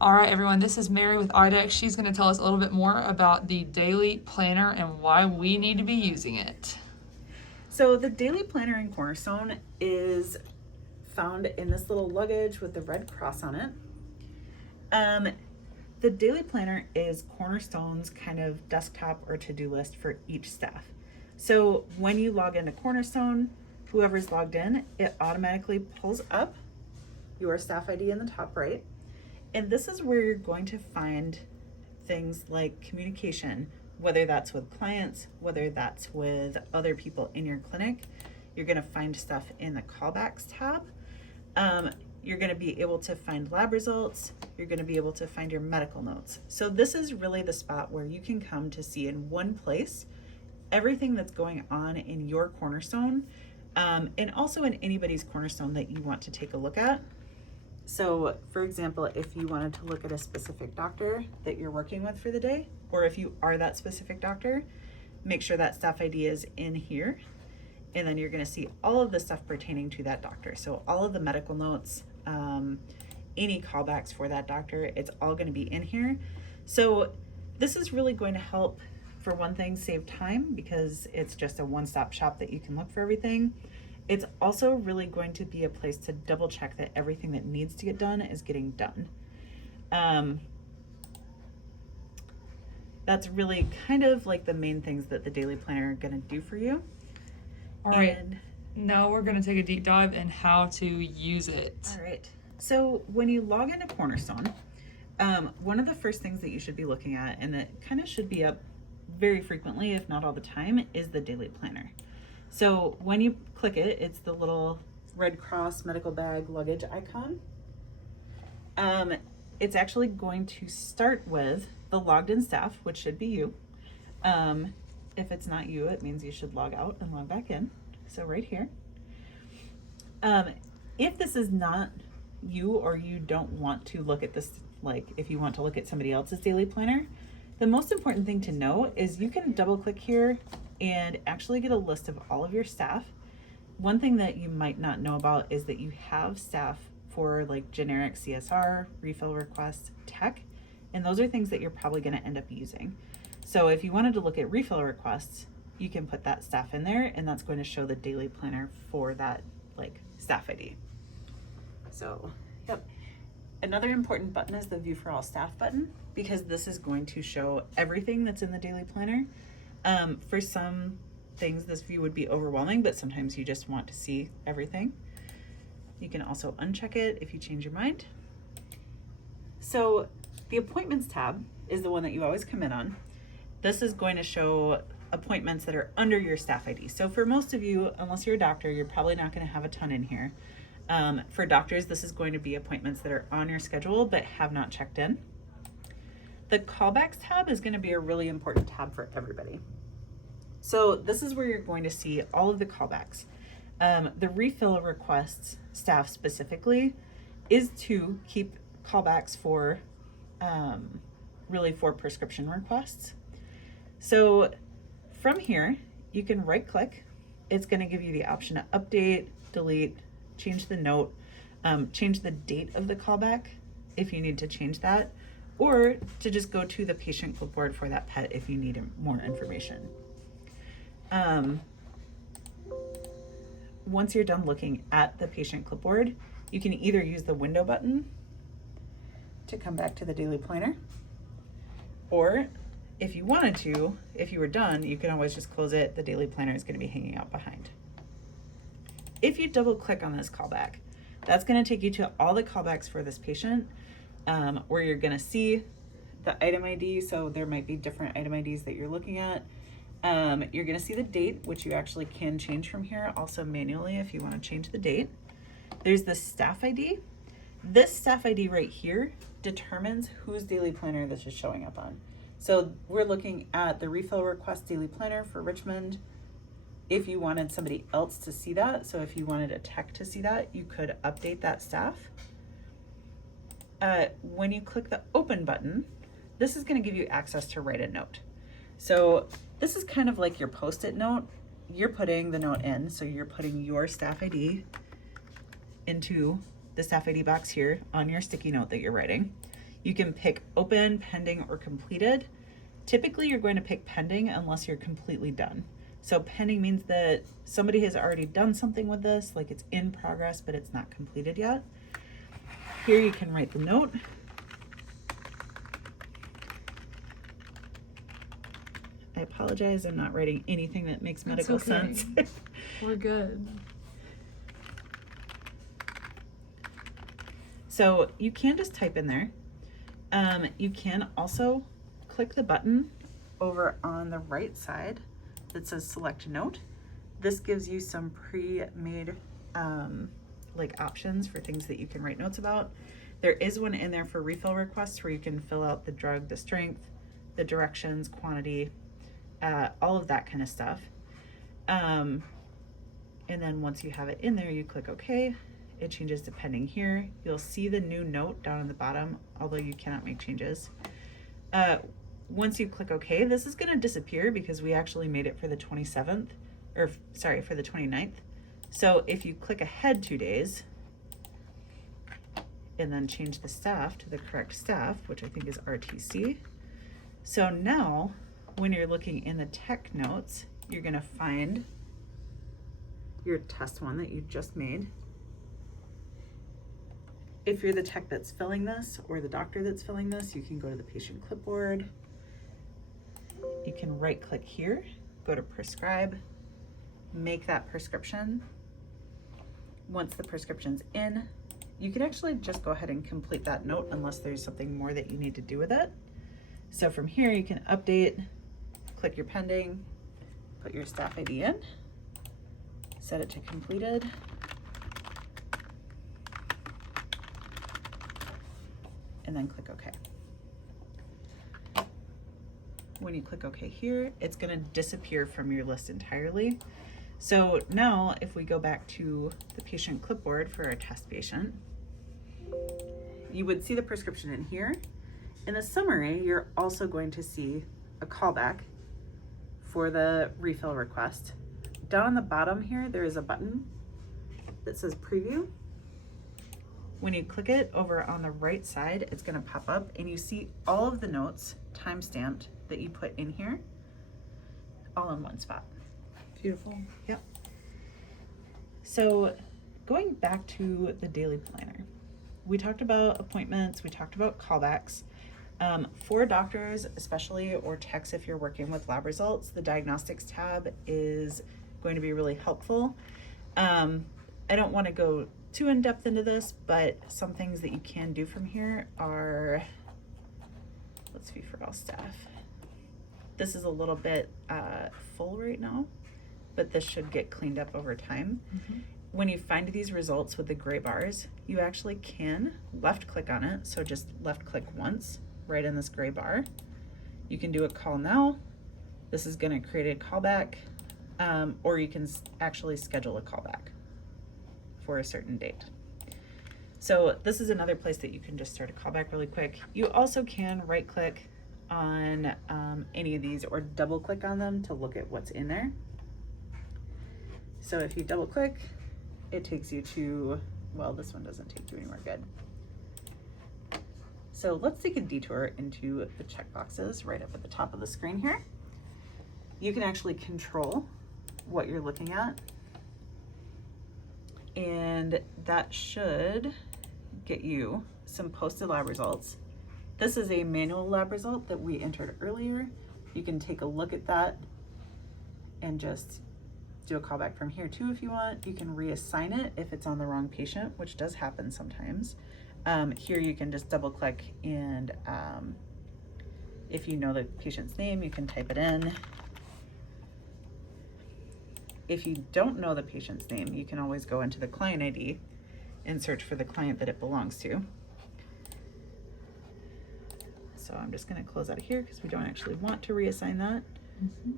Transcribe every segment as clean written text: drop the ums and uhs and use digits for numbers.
All right, everyone, this is Mary with IDEX. She's going to tell us a little bit more about the daily planner and why we need to be using it. So the daily planner in Cornerstone is found in this little luggage with the red cross on it. The daily planner is Cornerstone's kind of desktop or to-do list for each staff. So when you log into Cornerstone, whoever's logged in, it automatically pulls up your staff ID in the top right. And this is where you're going to find things like communication, whether that's with clients, whether that's with other people in your clinic. You're going to find stuff in the callbacks tab. You're going to be able to find lab results. You're going to be able to find your medical notes. So this is really the spot where you can come to see in one place everything that's going on in your Cornerstone, and also in anybody's Cornerstone that you want to take a look at. So for example, if you wanted to look at a specific doctor that you're working with for the day, or if you are that specific doctor, make sure that staff ID is in here. And then you're going to see all of the stuff pertaining to that doctor. So all of the medical notes, any callbacks for that doctor, it's all going to be in here. So this is really going to help, for one thing, save time because it's just a one-stop shop that you can look for everything. It's also really going to be a place to double check that everything that needs to get done is getting done. That's really kind of like the main things that the daily planner are going to do for you. All right, now we're going to take a deep dive in how to use it. All right. So when you log into Cornerstone, one of the first things that you should be looking at, and that kind of should be up very frequently, if not all the time, is the daily planner. So when you click it, it's the little Red Cross medical bag luggage icon. It's actually going to start with the logged in staff, which should be you. If it's not you, it means you should log out and log back in. So right here. If this is not you, or you don't want to look at this, like if you want to look at somebody else's daily planner, the most important thing to know is you can double click here and actually get a list of all of your staff. One thing that you might not know about is that you have staff for like generic CSR, refill requests, tech, and those are things that you're probably going to end up using. So if you wanted to look at refill requests, you can put that staff in there, and that's going to show the daily planner for that like staff ID. So, yep. Another important button is the View for All Staff button, because this is going to show everything that's in the daily planner. For some things, this view would be overwhelming, but sometimes you just want to see everything. You can also uncheck it if you change your mind. So the Appointments tab is the one that you always come in on. This is going to show appointments that are under your staff ID. So for most of you, unless you're a doctor, you're probably not going to have a ton in here. For doctors, this is going to be appointments that are on your schedule but have not checked in. The Callbacks tab is going to be a really important tab for everybody. So this is where you're going to see all of the callbacks. The refill requests staff specifically is to keep callbacks for really for prescription requests. So from here, you can right click. It's going to give you the option to update, delete, change the note, change the date of the callback if you need to change that, or to just go to the patient clipboard for that pet if you need more information. Once you're done looking at the patient clipboard, you can either use the window button to come back to the daily planner, or if you wanted to, if you were done, you can always just close it. The daily planner is going to be hanging out behind. If you double click on this callback, that's going to take you to all the callbacks for this patient, where you're going to see the item ID. So there might be different item IDs that you're looking at. You're going to see the date, which you actually can change from here, also manually if you want to change the date. There's the staff ID. This staff ID right here determines whose daily planner this is showing up on. So we're looking at the refill request daily planner for Richmond. If you wanted somebody else to see that, so if you wanted a tech to see that, you could update that staff. When you click the open button, this is going to give you access to write a note. So this is kind of like your post-it note. You're putting the note in, so you're putting your staff ID into the staff ID box here on your sticky note that you're writing. You can pick open, pending, or completed. Typically, you're going to pick pending unless you're completely done. So pending means that somebody has already done something with this, like it's in progress, but it's not completed yet. Here you can write the note. I apologize, I'm not writing anything that makes medical okay. sense. We're good. So you can just type in there. You can also click the button over on the right side that says select note. This gives you some pre-made like options for things that you can write notes about. There is one in there for refill requests where you can fill out the drug, the strength, the directions, quantity, all of that kind of stuff. And then once you have it in there, you click OK. It changes to pending here. You'll see the new note down in the bottom, although you cannot make changes. Once you click OK, this is going to disappear because we actually made it for the 27th, or sorry, for the 29th. So if you click ahead 2 days and then change the staff to the correct staff, which I think is RTC. So now when you're looking in the tech notes, you're going to find your test one that you just made. If you're the tech that's filling this or the doctor that's filling this, you can go to the patient clipboard. You can right click here, go to prescribe, make that prescription. Once the prescription's in, you can actually just go ahead and complete that note unless there's something more that you need to do with it. So from here you can update, click your pending, put your staff ID in, set it to completed, and then click OK. When you click OK here, it's going to disappear from your list entirely. So now if we go back to the patient clipboard for our test patient, you would see the prescription in here. In the summary, you're also going to see a callback for the refill request. Down on the bottom here, there is a button that says preview. When you click it over on the right side, it's going to pop up and you see all of the notes time-stamped that you put in here all in one spot. Beautiful. Yep. So going back to the daily planner, we talked about appointments, we talked about callbacks. For doctors, especially, or techs if you're working with lab results, the diagnostics tab is going to be really helpful. I don't want to go too in depth into this, but some things that you can do from here are, let's see, for all staff. This is a little bit full right now, but this should get cleaned up over time. Mm-hmm. When you find these results with the gray bars, you actually can left click on it. So just left click once right in this gray bar. You can do a call now. This is going to create a callback, or you can actually schedule a callback for a certain date. So this is another place that you can just start a callback really quick. You also can right click on any of these or double click on them to look at what's in there. So if you double click, it takes you to, well, this one doesn't take you anywhere good. So let's take a detour into the checkboxes right up at the top of the screen here. You can actually control what you're looking at, and that should get you some posted lab results. This is a manual lab result that we entered earlier. You can take a look at that and just do a callback from here too if you want. You can reassign it if it's on the wrong patient, which does happen sometimes. Here you can just double click and if you know the patient's name, you can type it in. If you don't know the patient's name, you can always go into the client ID and search for the client that it belongs to. So I'm just going to close out of here because we don't actually want to reassign that. Mm-hmm.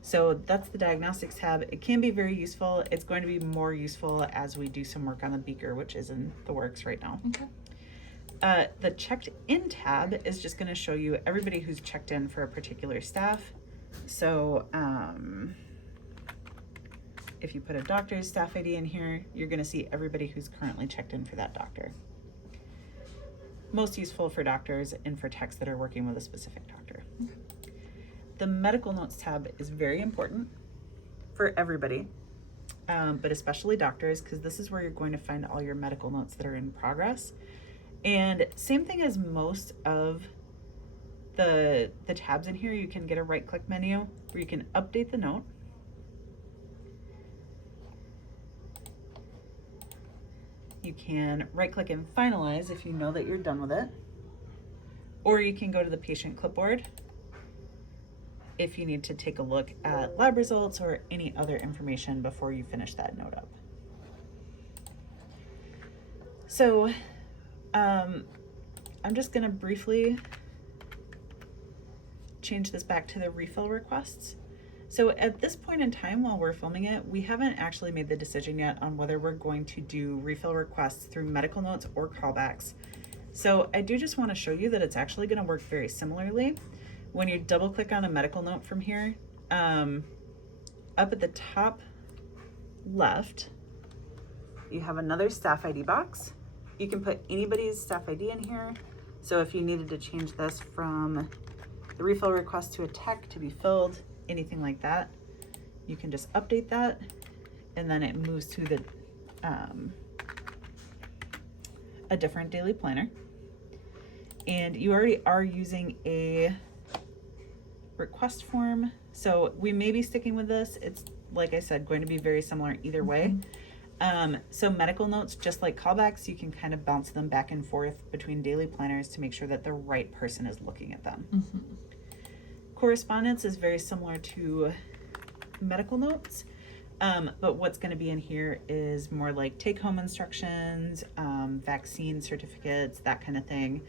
So that's the diagnostics tab. It can be very useful. It's going to be more useful as we do some work on the beaker, which is in the works right now. Okay. The checked in tab is just going to show you everybody who's checked in for a particular staff. So if you put a doctor's staff ID in here, you're going to see everybody who's currently checked in for that doctor. most useful for doctors and for techs that are working with a specific doctor. The medical notes tab is very important for everybody, but especially doctors, because this is where you're going to find all your medical notes that are in progress. And same thing as most of the tabs in here, you can get a right-click menu where you can update the note. You can right-click and finalize if you know that you're done with it. Or you can go to the patient clipboard if you need to take a look at lab results or any other information before you finish that note up. So I'm just gonna briefly change this back to the refill requests. So at this point in time, while we're filming it, we haven't actually made the decision yet on whether we're going to do refill requests through medical notes or callbacks. So I do just want to show you that it's actually going to work very similarly. When you double click on a medical note from here, up at the top left, you have another staff ID box. You can put anybody's staff ID in here. So if you needed to change this from the refill request to a tech to be filled, anything like that, you can just update that, and then it moves to the a different daily planner. And you already are using a request form, so we may be sticking with this. It's, like I said, going to be very similar either way. So medical notes, just like callbacks, you can kind of bounce them back and forth between daily planners to make sure that the right person is looking at them. Correspondence is very similar to medical notes, but what's going to be in here is more like take-home instructions, vaccine certificates, that kind of thing.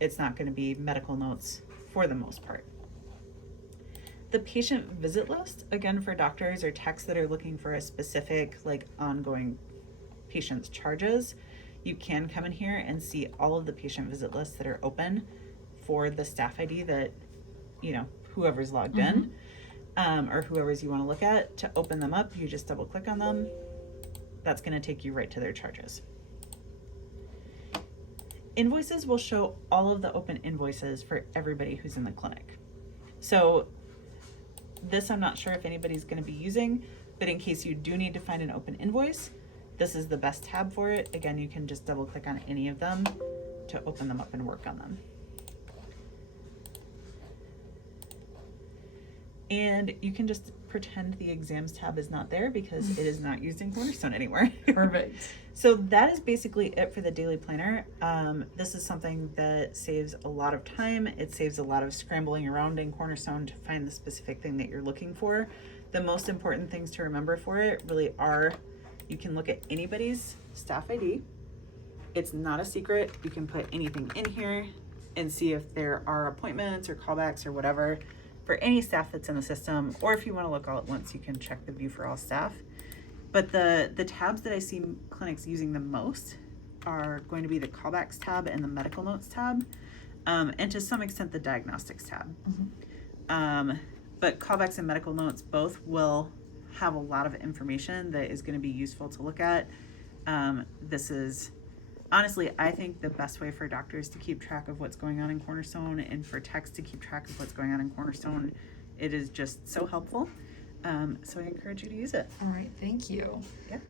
It's not going to be medical notes for the most part. The patient visit list, again, for doctors or techs that are looking for a specific, like, ongoing patient's charges, you can come in here and see all of the patient visit lists that are open for the staff ID that, you know, whoever's logged in, or whoever's you want to look at. To open them up, you just double click on them. That's going to take you right to their charges. Invoices will show all of the open invoices for everybody who's in the clinic. So this I'm not sure if anybody's going to be using, but in case you do need to find an open invoice, this is the best tab for it. Again, you can just double click on any of them to open them up and work on them. And you can just pretend the exams tab is not there because it is not used in Cornerstone anymore. Perfect. So that is basically it for the daily planner. This is something that saves a lot of time. It saves a lot of scrambling around in Cornerstone to find the specific thing that you're looking for. The most important things to remember for it really are, you can look at anybody's staff ID. It's not a secret. You can put anything in here and see if there are appointments or callbacks or whatever for any staff that's in the system, or if you want to look all at once, you can check the view for all staff. But the tabs that I see clinics using the most are going to be the callbacks tab and the medical notes tab, and to some extent the diagnostics tab. But callbacks and medical notes both will have a lot of information that is going to be useful to look at. This is honestly, I think, the best way for doctors to keep track of what's going on in Cornerstone, and for techs to keep track of what's going on in Cornerstone. It is just so helpful. So I encourage you to use it. All right, thank you. Yep.